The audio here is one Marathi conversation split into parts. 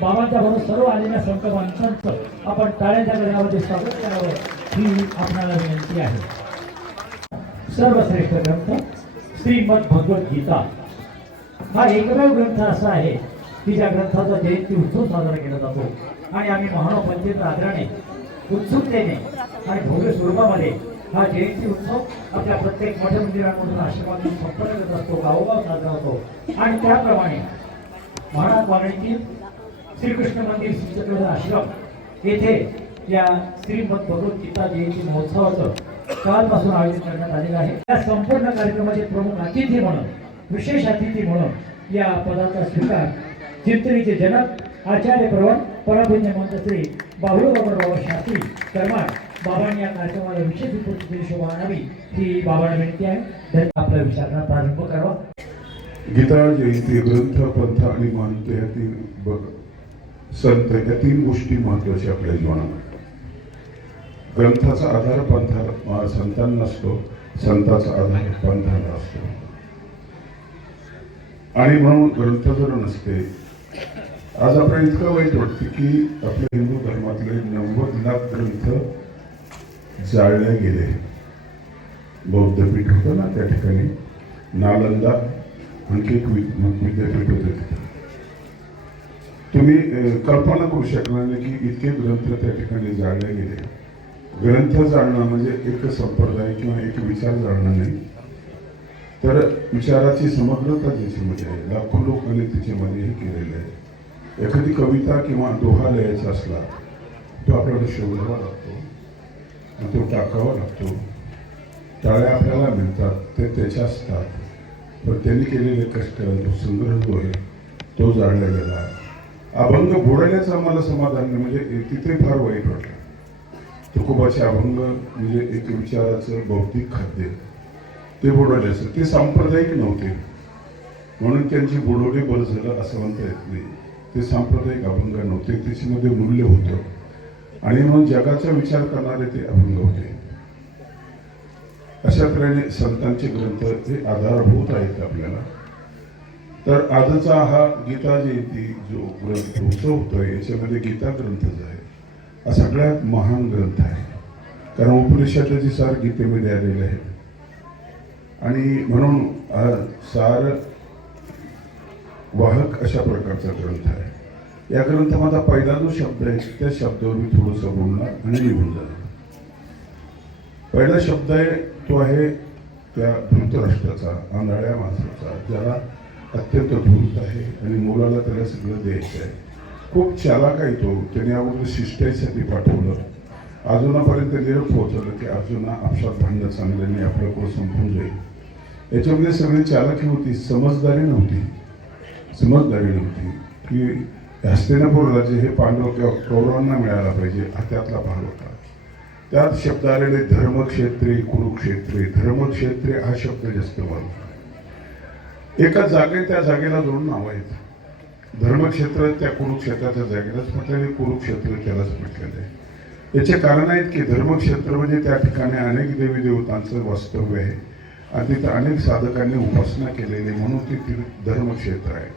बाबांच्या बरोबर सर्व आलेल्या संत माणसांचं आपण टाळ्याच्या गजरामध्ये स्वागत करावं ही आपणाला विनंती आहे. सर्वश्रेष्ठ ग्रंथ श्रीमद गीता. हा एकमेव ग्रंथ असा आहे की ज्या ग्रंथाचा जयंती उत्सव साजरा केला जातो. आणि आम्ही महानव पंचायत आदराने उत्सुकतेने आणि भव्य स्वरूपामध्ये हा जयंती उत्सव आपल्या प्रत्येक मोठ्या मंदिरांमधून आश्रमातून संपन्न करत असतो गावोगाव साजरा होतो. आणि त्याप्रमाणे महाराज वागणीतील श्रीकृष्ण मंदिर श्रीचक्र आश्रम येथे या श्रीमद गीता जयंती महोत्सवाचं कालपासून आयोजन करण्यात आलेलं आहे. या संपूर्ण कार्यक्रमाचे प्रमुख अतिथी म्हणून विशेष अतिथी म्हणून या पदाचा स्वीकार चिंतनीचे जनक आचार्य प्रवण परमपुण्य मंत श्री बाबा शास्त्री करमाड बाबांनी या कार्यक्रमाला विशेष उपस्थिती शोभा आणावी ही बाबांना विनंती आहे. धन्यवाद. आपल्या विचारांना प्रारंभ करावा. गीता जयंती ग्रंथ पंथ आणि मानते यातील संत या तीन गोष्टी महत्त्वाच्या आपल्या जीवनामध्ये. ग्रंथाचा आधार पंथा संतांना असतो संताचा आधार पंथाला असतो. आणि म्हणून ग्रंथ जर नसते आज आपल्याला इतकं वाईट वाटते की आपल्या हिंदू धर्मातले नव्वद लाख ग्रंथ जाळले गेले. बौद्धपीठ होतं ना त्या ठिकाणी. नालंदा आणखी एक विद्यापीठ होते तिथं. तुम्ही कल्पना करू शकणार नाही की इतके ग्रंथ त्या ठिकाणी जाळले गेले. ग्रंथ जाणणं म्हणजे एक संप्रदाय किंवा एक विचार जाणणं नाही. तर विचाराची समग्रता ज्याच्यामध्ये आहे. लाखो लोकांनी त्याच्यामध्ये हे केलेलं आहे. एखादी कविता किंवा दोहा लिहायचा असला तो आपल्याला शोधावा लागतो. तो टाकावा लागतो. टाळ्या आपल्याला मिळतात ते त्याच्या असतात. पण त्यांनी केलेले कष्ट जो संग्रह जो आहे तो जाळला गेला अभंग बुडवण्याचं आम्हाला समाधान म्हणजे तिथे फार वाईट वाटलं. तुकोबाचे अभंग म्हणजे एक विचाराचं भौतिक खाद्य ते बुडवल्याचं ते सांप्रदायिक नव्हते. म्हणून त्यांची बुडवले बरं झालं असं म्हणता येत नाही. ते सांप्रदायिक अभंग नव्हते. त्याच्यामध्ये मूल्य होतं. आणि म्हणून जगाचा विचार करणारे ते अभंग होते. अशा तऱ्हेने संतांचे ग्रंथ हे आधारभूत आहेत आपल्याला. तर आजचा हा गीता जयंती जो ग्रंथ उत्सव याच्यामध्ये गीता ग्रंथच आहे हा सगळ्यात महान ग्रंथ आहे. कारण उपनिषदाची सार गीतेमध्ये आलेले आहे आणि म्हणून हा सार वाहक अशा प्रकारचा ग्रंथ आहे. या ग्रंथामध्ये पहिला जो शब्द आहे त्या शब्दावर मी थोडंसं बोलणार आणि निघून जाणार. पहिला शब्द आहे तो आहे त्या धृतराष्ट्राचा आंधळ्या माणसाचा ज्याला अत्यंत धूर्त आहे आणि मुलाला त्याला सगळं द्यायचं आहे. खूप चालाक आहे तो. त्याने अगोदर शिष्टाईसाठी पाठवलं. अर्जुनापर्यंत निरोप पोहोचवलं की अर्जुना आपसात भांडणं चांगल्याने आपलं कोण संपून जाईल. याच्यामध्ये सगळी चालाकी होती समजदारी नव्हती. समजदारी नव्हती. की हस्तिनापूर राज्य हे पांडव किंवा कौरवांना मिळायला पाहिजे हा त्यातला भाग होता. त्यात शब्द आलेले धर्मक्षेत्रे कुरुक्षेत्रे. धर्मक्षेत्रे हा शब्द जास्त वाढतो एका जागे त्या जागेला दोन नावं आहेत. धर्मक्षेत्र त्या कुरुक्षेत्राच्या जागेलाच म्हटलेले कुरुक्षेत्र त्यालाच म्हटलेलं आहे. याचे कारण आहेत की धर्मक्षेत्र म्हणजे त्या ठिकाणी अनेक देवी देवतांचं वास्तव्य आहे. आणि तिथं अनेक साधकांनी उपासना केलेली म्हणून ते ती धर्मक्षेत्र आहे.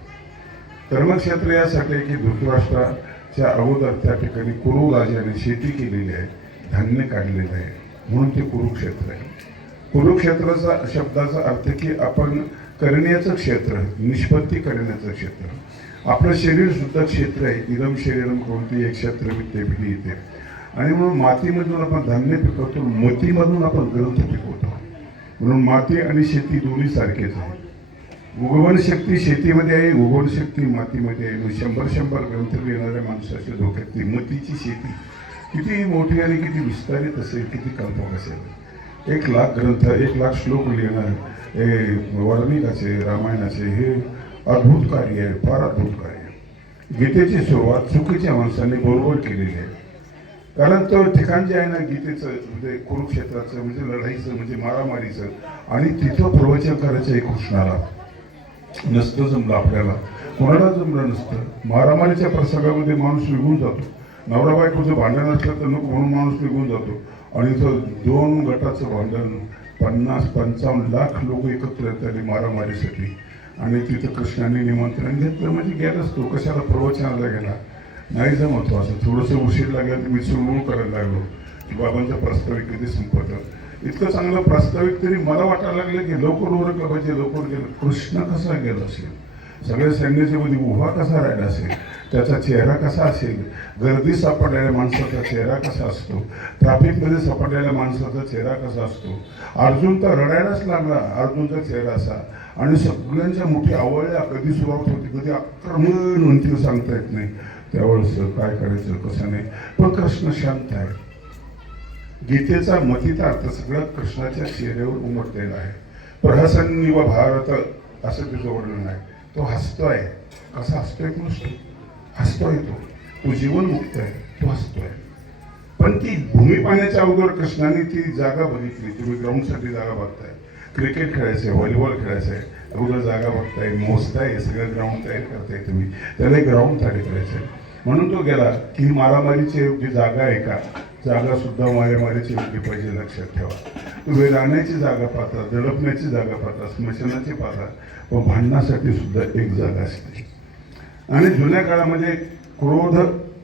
धर्मक्षेत्र यासाठी की धृतराष्ट्राच्या अगोदर त्या ठिकाणी कुरु राजाने शेती केलेली आहे धान्य काढलेलं आहे म्हणून ते कुरुक्षेत्र आहे. कुरुक्षेत्राचा शब्दाचा अर्थ की आपण करण्याचं क्षेत्र निष्पत्ती करण्याचं क्षेत्र. आपलं शरीर सुद्धा क्षेत्र आहे. इदम शरीरम कोणते एक क्षेत्र विद्ये येते आणि म्हणून मातीमधून आपण धान्य पिकवतो मतीमधून आपण ग्रंथ पिकवतो. म्हणून माती आणि शेती दोन्ही सारखेच आहे. उगवण शक्ती शेतीमध्ये आहे उगवण शक्ती मातीमध्ये आहे. मग शंभर शंभर ग्रंथ लिहिणाऱ्या माणसाच्या डोक्यात ती मतीची शेती. किती मोठी आणि किती विस्तारित असेल किती कल्पक असेल. एक लाख ग्रंथ एक लाख श्लोक लिहिणं हे वाल्मिकाचे रामायणाचे हे अद्भुत कार्य आहे फार अद्भुत कार्य आहे. गीतेची सुरुवात चुकीच्या माणसांनी बरोबर केलेली आहे. कारण तो ठिकाण जे आहे ना गीतेचं म्हणजे कुरुक्षेत्राचं म्हणजे लढाईचं म्हणजे मारामारीचं आणि तिथं प्रवचन करायचं आहे कृष्णाला. नसतं जमलं आपल्याला. कोणाला जमलं नसतं. मारामारीच्या प्रसंगामध्ये माणूस निघून जातो. नवरा बायकोचं भांडण असलं तर नको म्हणून माणूस निघून जातो. आणि इथं दोन गटाचं भांडण पन्नास पंचावन्न लाख लोक एकत्र येत आले मारामारीसाठी. आणि तिथं कृष्णाने निमंत्रण घेतलं म्हणजे गेलाच तो कशाला प्रवचनाला गेला? नाही जमत हो असं. थोडंसं उशीर लागलं तर मी सुरमुळ करायला लागलो. की बाबांचा प्रास्ताविक कधी संपत. इतकं चांगलं प्रास्ताविक तरी मला वाटायला लागलं की लवकर उरकलं पाहिजे लवकर गेलं. कृष्ण कसा गेला असेल? सगळ्या सैन्याच्या मध्ये उभा कसा राहिला असेल? त्याचा चेहरा कसा असेल? गर्दी सापडलेल्या माणसाचा चेहरा कसा असतो? ट्रॅफिकमध्ये सापडलेल्या माणसाचा चेहरा कसा असतो? अर्जुन तर रडायलाच लागला. अर्जुनचा चेहरा असा. आणि सगळ्यांच्या मोठी आवडल्या कधी सुरुवात होती कधी आक्रमण म्हणतील सांगता येत नाही. त्यावेळेस काय करायचं कसं नाही. पण कृष्ण शांत आहे. गीतेचा मतितार्थ सगळं कृष्णाच्या चेहऱ्यावर उमटलेला आहे. प्रहसन्नी व भारत असं तुझं वर्णन आहे. तो हसतो आहे कसा हसतोय कृष्ण हसतोय तो तो जीवनमुक्त आहे तो हसतोय. पण ती भूमी पाहण्याच्या अगोदर कृष्णाने ती जागा बघितली. तुम्ही ग्राउंडसाठी जागा बघताय. क्रिकेट खेळायचंय व्हॉलीबॉल खेळायचंय. अगोदर जागा बघताय मोजताय सगळं ग्राउंड तयार करताय तुम्ही. त्याला एक ग्राउंड तयार आहे म्हणून तो गेला. की ही मारामारीची योग्य जागा आहे का? जागा सुद्धा मारामारीची योग्य पाहिजे लक्षात ठेवा. तुम्ही राहण्याची जागा पाहता दडपण्याची जागा पाहता स्मशानाची पाहता व भांडणासाठी सुद्धा एक जागा असते. आणि जुन्या काळामध्ये क्रोध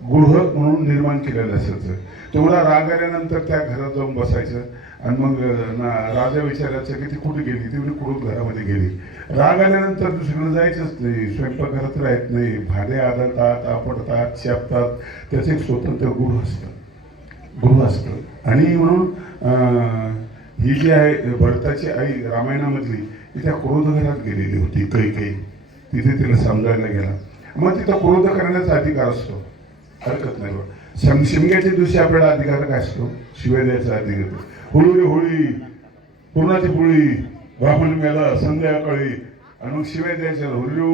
गृह म्हणून निर्माण केलेलं असायचं. तेवढा राग आल्यानंतर त्या घरात जाऊन बसायचं. आणि मग ना राजा विचारायचं की ती कुठे गेली? ती म्हणजे क्रोध घरामध्ये गेली. राग आल्यानंतर दुसरीकडे जायचंच नाही. स्वयंपाकघरात राहत नाही. भाडे आदळतात आपडतात शापतात. त्याचं एक स्वतंत्र गृह असतं. गृह असतं. आणि म्हणून ही जी आहे भरताची आई रामायणामधली ती त्या क्रोधघरात गेलेली होती काही काही तिथे तिला समजायला गेला. मग तिथं क्रोध करण्याचा अधिकार असतो. हरकत नाही बघ शम शिमग्याच्या दिवशी आपल्याला अधिकार काय असतो? शिव्या द्यायचा अधिकार होळी होळी पूर्णाची पोळी ब्राह्मण मेला संध्याकाळी आणि मग शिवाय द्यायच्या हुल्लू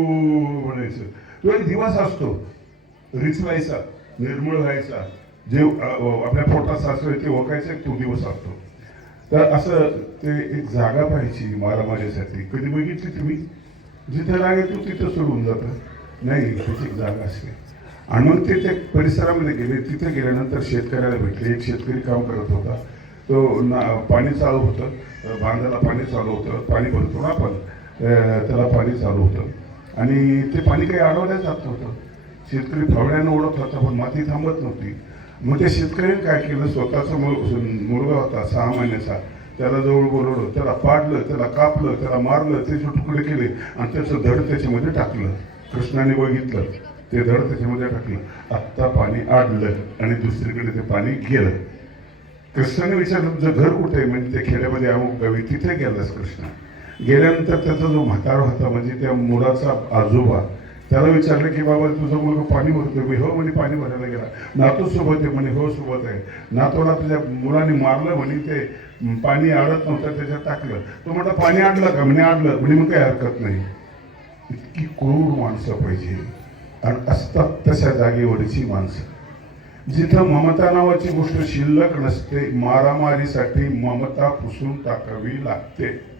म्हणायचं. तो एक दिवस असतो. रिचवायचा निर्मळ व्हायचा. जे आपल्या पोटात साचतोय ते ओकायचा तो दिवस असतो. तर असं ते एक जागा पाहिजे मारामारीसाठी कधी बघितली तुम्ही? जिथे राग येतो तिथं सोडून जातं. नाही त्याची जागा असते आणि मग ते त्या परिसरामध्ये गेले तिथे गेल्यानंतर शेतकऱ्याला भेटले. एक शेतकरी काम करत होता. तो ना पाणी चालू होतं. अ, बांधाला पाणी चालू होतं. पाणी भरतो ना आपण. त्याला पाणी चालू होतं. आणि ते पाणी काही अडवल्या जात नव्हतं. शेतकरी फावड्यानं ओढत होता पण माती थांबत नव्हती. मग त्या शेतकऱ्याने काय केलं? स्वतःचा मुल- मुलगा होता सहा महिन्याचा. त्याला जवळ बोलवलं त्याला पाडलं त्याला कापलं त्याला मारलं त्याचे तुकडे केले आणि त्याचं धड त्याच्यामध्ये टाकलं. कृष्णाने बघितलं ते धड त्याच्यामध्ये टाकलं. आत्ता पाणी आडलं आणि दुसरीकडे ते पाणी गेलं. कृष्णाने विचारलं तुझं घर कुठे आहे? म्हणजे ते खेड्यामध्ये अमुक गावी तिथे गेलास कृष्ण. गेल्यानंतर त्याचा जो म्हातार होता म्हणजे त्या मुलाचा आजोबा त्याला विचारलं की बाबा तुझा मुलगा पाणी भरतोय. मी हो म्हणे पाणी भरायला गेला. नातू सोबत आहे म्हणे हो सोबत आहे. नातूला तुझ्या मुलाने मारलं म्हणे ते पाणी आडत नव्हतं त्याच्यात टाकलं. तो म्हटलं पाणी आडलं का? म्हणे आडलं. म्हणे मग काही हरकत नाही. इतकी क्रूर माणसं पाहिजे. आणि असतात तशा जागेवरची माणसं. जिथं ममता नावाची गोष्ट शिल्लक नसते मारामारीसाठी ममता पुसून टाकावी लागते.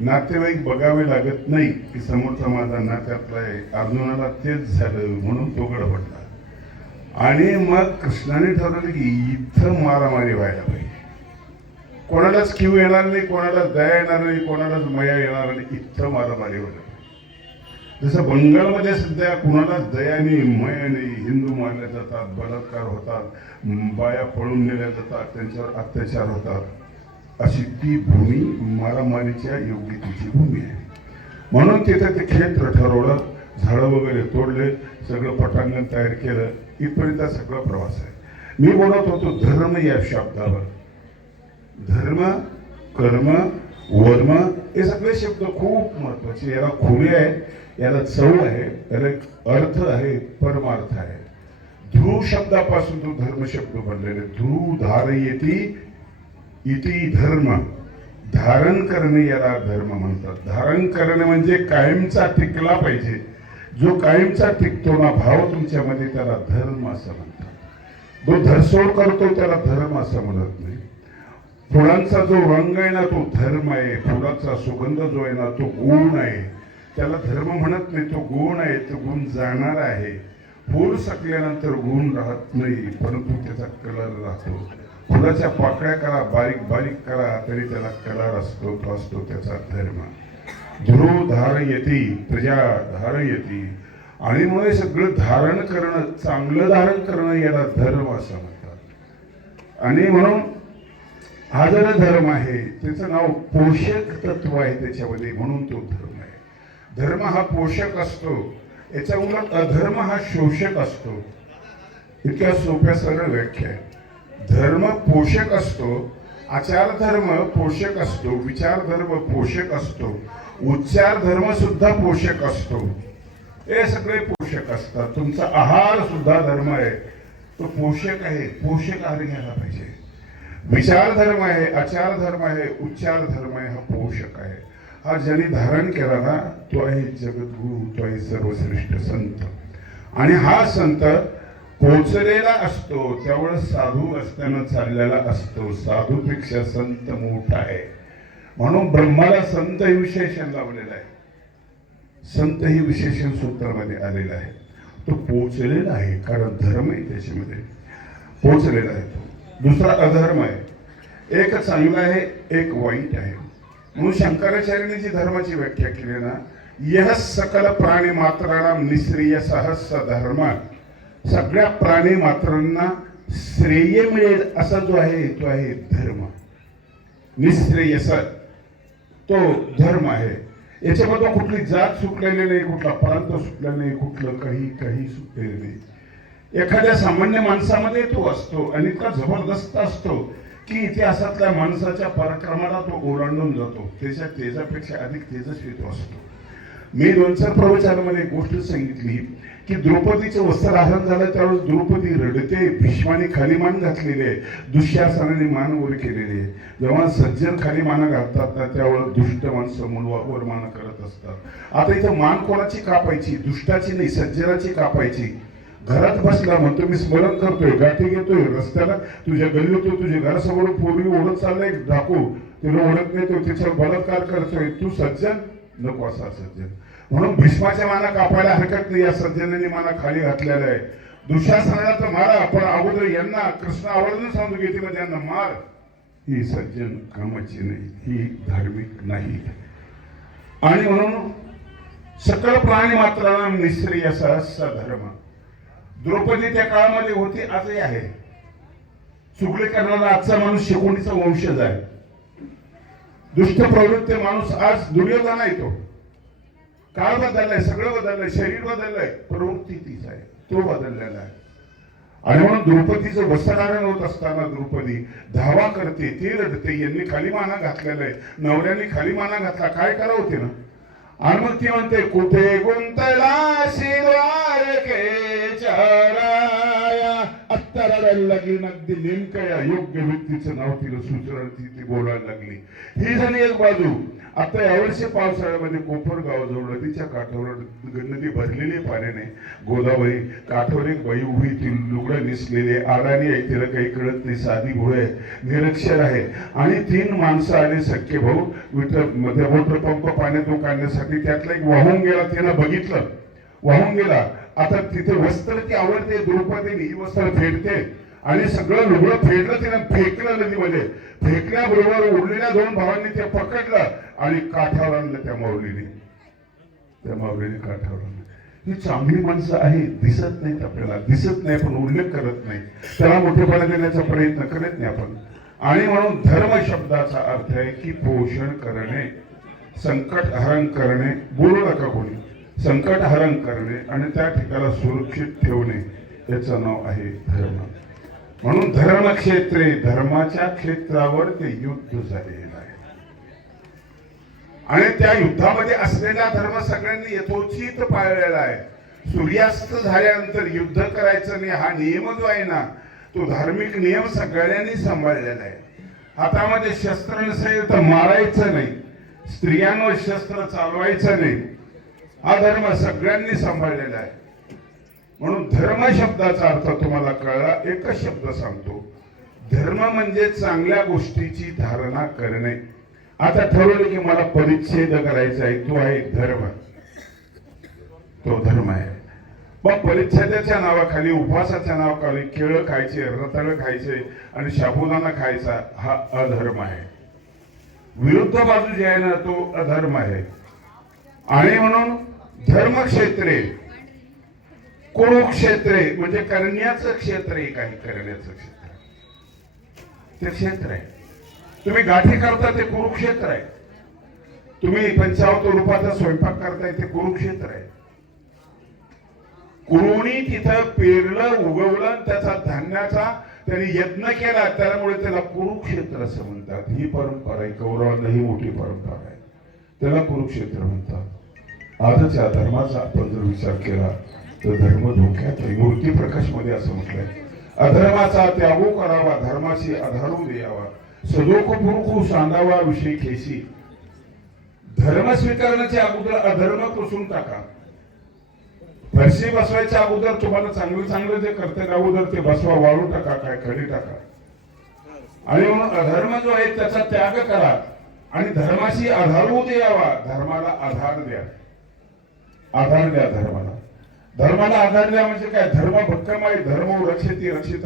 नातेवाईक बघावे लागत नाही की समोरचा माझा नात्यातला आहे. अर्जुनाला तेच झालं म्हणून तो गडबडला. आणि मग कृष्णाने ठरवलं की इथं मारामारी व्हायला पाहिजे. कोणालाच किव येणार नाही कोणालाच दया येणार नाही कोणालाच मया येणार नाही. इथं मारामारी व्हायला पाहिजे जसं बंगालमध्ये सध्या कुणालाच दया नाही मय नाही हिंदू मारले जातात बलात्कार होतात बाया पळून नेल्या जातात त्यांच्यावर अत्याचार होतात. अशी ती भूमी मारामारीच्या योग्यतेची भूमी आहे. म्हणून तिथे ते क्षेत्र ठरवलं झाडं वगैरे तोडले सगळं पटांगण तयार केलं इथपर्यंत सगळा प्रवास आहे. मी बोलत होतो धर्म या शब्दावर. धर्म कर्म वर्म हे सगळे शब्द खूप महत्त्वाचे याला खुले आहे याला चव आहे त्याला एक अर्थ आहे परमार्थ आहे. ध्रुव शब्दापासून तो धर्म शब्द बनलेला ध्रुव धारयती इति धर्म. धारण करणे याला धर्म म्हणतात. धारण करणे म्हणजे कायमचा टिकला पाहिजे. जो कायमचा टिकतो ना भाव तुमच्यामध्ये त्याला धर्म असं म्हणतात. जो धरसोड करतो त्याला धर्म असं म्हणत नाही. फुलांचा जो रंग आहे ना तो धर्म आहे. फुलाचा सुगंध जो आहे ना तो गुण आहे. त्याला धर्म म्हणत नाही तो गुण आहे तो गुण जाणार आहे. फूल सकल्यानंतर गुण राहत नाही परंतु त्याचा कलर राहतो. फुलाच्या पाकळ्या करा बारीक बारीक करा तरी त्याला कलर असतो तो असतो त्याचा धर्म. ध्रुव धार येते प्रजा धार येते. आणि मग हे सगळं धारण करणं चांगलं धारण करणं याला धर्म असं म्हणतात. आणि म्हणून हा जर धर्म आहे त्याचं नाव पोषक तत्व आहे त्याच्यामध्ये म्हणून तो धर्म. धर्म हा पोषक असतो. याच्या उलट अधर्म हा शोषक असतो. इतक्या सोप्या सरळ व्याख्या आहे धर्म पोषक असतो आचार धर्म पोषक असतो विचार धर्म पोषक असतो उच्चार धर्म सुद्धा पोषक असतो. हे सगळे पोषक असतात. तुमचा आहार सुद्धा धर्म आहे. तो पोषक आहे. पोषक आहार घ्यायला पाहिजे. विचार धर्म आहे आचार धर्म आहे उच्चार धर्म आहे हा पोषक आहे. हा ज्याने धारण केला ना तो आहे जगद्गुरु तो आहे सर्वश्रेष्ठ संत. आणि हा संत पोचलेला असतो त्यावर साधू असताना चाललेला असतो. साधूपेक्षा संत मोठा आहे. म्हणून ब्रह्माला संत हे विशेषण लावलेलं आहे. संत हे विशेषण सूत्रामध्ये आलेलं आहे. तो पोचलेला आहे कारण धर्म आहे त्याच्यामध्ये. पोचलेला आहे तो. दुसरा अधर्म आहे. एक चांगला आहे एक वाईट आहे. म्हणून शंकराचार्यांनी जी धर्माची व्याख्या केली ना यह सकल प्राणी मात्राला निश्रेय सहस धर्म सगळ्या प्राणी मात्रांना श्रेय मिळेल असा जो आहे तो आहे धर्म. निश्रेयस तो धर्म आहे. याच्यामध्ये कुठली जात सुटलेली नाही कुठला प्रांत सुटला नाही कुठलं काही काही सुटलेलं नाही. एखाद्या सामान्य माणसामध्ये तो असतो आणि इतका जबरदस्त असतो. की इतिहासातल्या माणसाच्या पराक्रमाला तो ओलांडून जातो. त्याच्या तेजापेक्षा अधिक तेजस्वी तो असतो. मी दोन प्रवचनामध्ये एक गोष्ट सांगितली की द्रौपदीच वस्त्र आहार झालं त्यावेळेस द्रौपदी रडते भीष्माने खाली मान घातलेली आहे दुःशासनाने मान वर केलेली. आहे जेव्हा सज्जन खाली मान घालतात ना त्यावेळेस दुष्ट माणसं म्हणून वर मान करत असतात. आता इथं मान कोणाची कापायची? दुष्टाची नाही सज्जनाची कापायची. घरात बसला म्हणतो मी स्मरण करतोय गाठी घेतोय रस्त्याला तुझ्या गल्लीतून तुझ्या घरासमोर पूर्वी ओढत चाललाय डाकू तुला ओढत नाही तो त्याच्यावर बलात्कार करतोय तू सज्जन? नको असा सज्जन. म्हणून भीष्माच्या माना कापायला हरकत नाही या सज्जनाने माना खाली घातलेला आहे. दुशासनाला तर मारा पण अगोदर यांना कृष्ण आवर्जून सांगतो मग यांना मार. ही सज्जन कामाची नाही ही धार्मिक नाही. आणि म्हणून सकल प्राणी मात्रांना निश्री असा धर्म. द्रौपदी त्या काळामध्ये होती आजही आहे. चुगले करणारा आजचा माणूस शिकवणीचा वंशज आहे. दुष्ट प्रवृत्ती माणूस आज दुर्योधना येतो काळ बदललाय सगळं बदललंय शरीर बदललंय प्रवृत्ती तीच आहे तो बदललेला आहे. आणि म्हणून द्रौपदीचं वस्त्रधारण होत असताना द्रौपदी धावा करते ती रडते यांनी खाली माना घातलेला आहे. नवऱ्याने खाली माना घातला काय करावं ते ना? आणि मग ती म्हणते कुठे गुंतला बोलायला लागली ना अगदी नेमकं या योग्य व्यक्तीचं नाव तिला सुचवलं ती ती बोलायला लागली. ही झाली एक बाजू. आता यावर्षी पावसाळ्यामध्ये कोपर गावाजवळ नदीच्या काठावर नदी भरलेली पाण्याने. गोदावरी काठावर एक बाई उभी ती लुगडं निसलेली आडाणी आहे तिला काही कळत नाही साधी भोळ आहे निरक्षर आहे. आणि तीन माणसं आले सख्खे भाऊ विठ्ठलमध्ये मोटर पंप पाण्यातून काढण्यासाठी त्यातला एक वाहून गेला तिला बघितलं. वाहून गेला. आता तिथे वस्त्र ती आवडते द्रौपदीने ही वस्त्र फेडते. आणि सगळं लुगडं फेडलं तिनं फेकलं नदीमध्ये. फेकण्याबरोबर उरलेल्या दोन भावांनी ते पकडलं आणि काठावर आणलं त्या माऊलीने. त्या माऊलीने काठावर आणलं. ही चांगली माणसं आहे दिसत नाहीत आपल्याला. दिसत नाही पण उल्लेख करत नाही. त्याला मोठेपणा देण्याचा प्रयत्न करत नाही आपण. आणि म्हणून धर्म शब्दाचा अर्थ आहे की पोषण करणे संकट हरण करणे बोलू नका कोणी. संकट हरण करणे आणि त्या ठिकाणी सुरक्षित ठेवणे याचं नाव आहे धर्म. म्हणून धर्मक्षेत्रे धर्माच्या क्षेत्रावर ते युद्ध झालेलं आहे. आणि त्या युद्धामध्ये असलेला धर्म सगळ्यांनी यथोचित पाळलेला आहे. सूर्यास्त झाल्यानंतर युद्ध करायचं नाही हा नियम जो आहे ना तो धार्मिक नियम सगळ्यांनी सांभाळलेला आहे. हातामध्ये शस्त्र नसेल तर मारायचं नाही. स्त्रियांवर शस्त्र चालवायचं नाही. हा धर्म सगळ्यांनी सांभाळलेला आहे. म्हणून धर्म शब्दाचा अर्थ तुम्हाला कळला एकच शब्द सांगतो. धर्म म्हणजे चांगल्या गोष्टीची धारणा करणे. आता ठरवलं की मला परिच्छेद करायचा आहे तो आहे धर्म. तो धर्म आहे. मग परिच्छेदाच्या नावाखाली उपवासाच्या नावाखाली केळं खायचे रताळ खायचे आणि शाबुदाना खायचा हा अधर्म आहे. विरुद्ध बाजू जी आहे ना तो अधर्म आहे. आणि म्हणून धर्मक्षेत्रे कुरुक्षेत्रे म्हणजे करण्याचं क्षेत्र एक आहे करण्याचं क्षेत्र. ते क्षेत्र आहे. तुम्ही गाठी करता ते कुरुक्षेत्र आहे. तुम्ही पंचावत रूपाचा स्वयंपाक करताय ते कुरुक्षेत्र आहे. कुरुणी तिथं पेरलं उगवलं त्याचा धान्याचा त्यांनी यत्न केला त्यामुळे त्याला कुरुक्षेत्र असं म्हणतात. ही परंपरा आहे. कौरवांना ही मोठी परंपरा आहे. त्याला कुरुक्षेत्र म्हणतात. आजच या धर्माचा आपण जर विचार केला तर धर्म धोक्यात आहे. मूर्ती प्रकाशमध्ये असं म्हटलंय. अधर्माचा त्यागो करावा धर्माशी आधारू द्यावा. सदोख पुरुखू सांधावा विषयी खेसी धर्म स्वीकारण्याच्या अगोदर अधर्म पुसून टाका. फरशी बसवायच्या अगोदर तुम्हाला चांगलं चांगलं जे करते अगोदर ते बसवा वाळू टाका काय खडी टाका. आणि म्हणून अधर्म जो आहे त्याचा त्याग करा आणि धर्माशी आधारू द्यावा. धर्माला आधार द्या. आधार द्या धर्माला. धर्माला आधार द्या म्हणजे काय? धर्म भक्कम आहे धर्म रक्षित रक्षित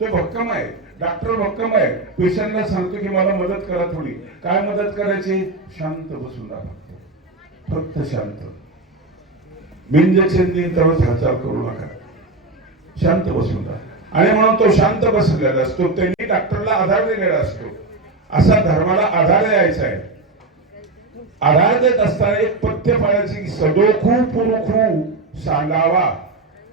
तो भक्कम आहे डॉक्टर भक्कम आहे पेशंटला सांगतो की मला मदत करा थोडी. काय मदत करायची? शांत बसून राहा फक्त. शांत. बिंजक्शन देईन हालचाल करू नका. शांत बसून राहा. आणि म्हणून तो शांत बसलेला असतो. त्यांनी डॉक्टरला आधार दिलेला असतो. असा धर्माला आधार द्यायचा आहे. आधार देत असताना एक पथ्य पाळायचे की सदोखू पुरुखू सांगावा.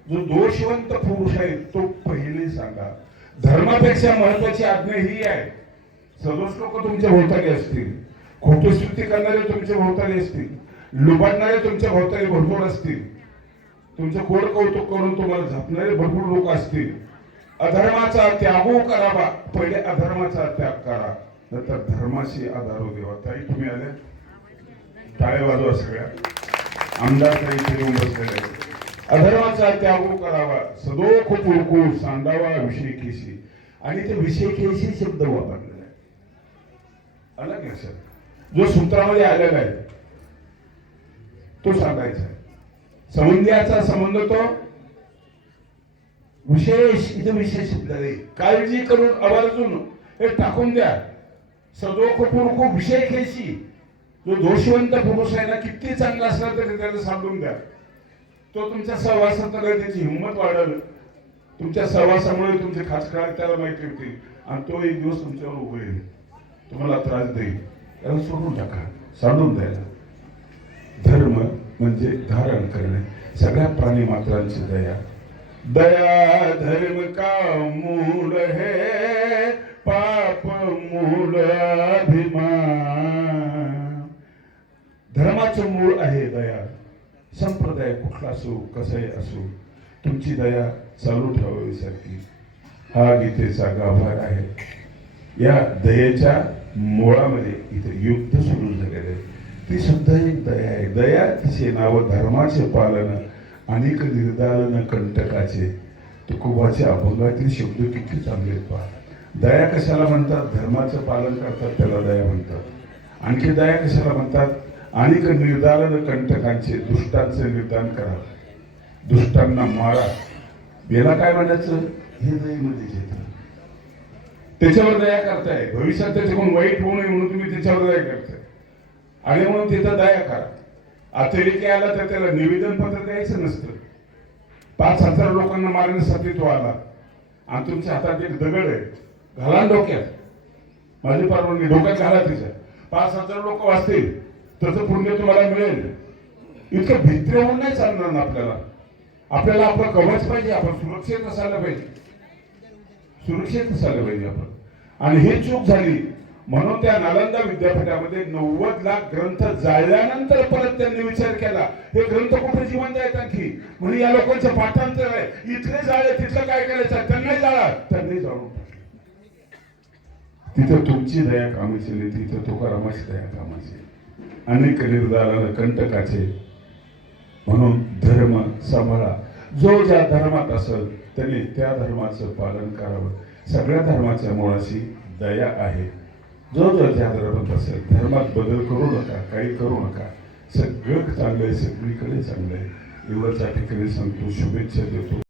जो दोषवंत पुरुष आहे तो पहिले सांगा. धर्मापेक्षा महत्वाची आज्ञा ही आहे. सदोष लोक तुमच्या भोवताली असतील. खोटी करणारे तुमच्या भोवताली असतील. लुबाडणारे तुमच्या भोवताली भरपूर असतील. तुमचं गोड कौतुक करून तुम्हाला झापणारे भरपूर लोक असतील. अधर्माचा त्यागो करावा. पहिले अधर्माचा त्याग करा. नंतर धर्माशी आधारो देवा ताई तुम्ही आले? टाळे वाजवा सगळ्या. आमदार काही बसलेले आहेत. अधर्माचा त्यागो करावा. सदोख पुरकू सांडावा विषयकेशी आणि ते विषयकेशी शब्द वापरलेला आहे. अलग लक्षात जो सूत्रामध्ये आलेला आहे तो सांगायचा आहे. संबंधाचा संबंध तो विशेष इथे विशेष शब्द आहे. काळजी करून आवर्जून हे टाकून द्या. सदोख पुरखू विषय खेशी जो दोषवंत पुरुष आहे ना किती चांगला असला तरी त्याला सांगून द्या. तो तुमच्या सहवासात त्याची हिंमत वाढल तुमच्या सहवासामुळे तुमचे खाचखळा त्याला माहिती होतील आणि तो एक दिवस तुमच्यावर उभं येईल. तुम्हाला त्रास देईल. त्याला सोडून टाका. सांडून द्यायला. धर्म म्हणजे धारण करणे. सगळ्या प्राणी मात्रांची दया. दया धर्म का मूल है? पाप मूल अभिमान. धर्माचं मूळ आहे दया. संप्रदाय कुठला असो कसंही असो तुमची दया चालू ठेवावी सारखी हा गीतेचा गाभार आहे. या दयेच्या मुळामध्ये इथे युद्ध सुरू झालेलं आहे. ती सुद्धा एक दया आहे. दया तिचे नाव धर्माचे पालन अनेक निर्दालन कंटकाचे. तुकोबाचे अभंगातील शब्द किती चांगले आहेत पहा. दया कशाला म्हणतात? धर्माचं पालन करतात त्याला दया म्हणतात. आणखी दया कशाला म्हणतात? अनेक निर्दालन कंटकांचे दुष्टांचे निर्धारण करा. दुष्टांना मारा. याला काय म्हणायचं? हे दयेमध्ये येतं त्याच्यावर दया करताय. भविष्यात त्याच्याकडून वाईट होऊ नये म्हणून तुम्ही त्याच्यावर दया करताय. आणि म्हणून तिथं दया करा. अतिरेकी आला तर त्याला निवेदन पत्र द्यायचं नसतं. पाच हजार लोकांना मारण्यासाठी तो आला. आणि तुमच्या हातात एक दगड आहे. घाला डोक्यात. माझी परवानगी. डोक्यात घाला तिच्या पाच हजार लोक वाचतील. त्याचं पुण्य तुम्हाला मिळेल. इतकं भित्रे होऊन नाही चालणार ना आपल्याला. आपल्याला आपलं कवच पाहिजे आपण सुरक्षित असायला पाहिजे. सुरक्षित असायला पाहिजे आपण. आणि ही चूक झाली म्हणून त्या नालंदा विद्यापीठामध्ये नव्वद लाख ग्रंथ जाळल्यानंतर परत त्यांनी विचार केला. हे ग्रंथ कुठे जिवंत आहेत आणखी? म्हणून या लोकांचं पाठांतर आहे. इथले जाळे तिथलं काय करायचं? त्यांनाही जाळा. त्यांनी जाळून तिथं तुमची दया कामाची तिथं तुकारामाची दया कामाची अनेक निर्धाराला कंटकाचे. म्हणून धर्म सांभाळा. जो ज्या धर्मात असेल त्याने त्या धर्माचं पालन करावं. सगळ्या धर्माच्या मुळाशी दया आहे. जो जो ज्या धर्मात असेल धर्मात बदल करू नका काही करू नका. सगळं चांगलं आहे सगळीकडे चांगलं आहे. एवढंच ठिकाणी सांगतो शुभेच्छा देतो.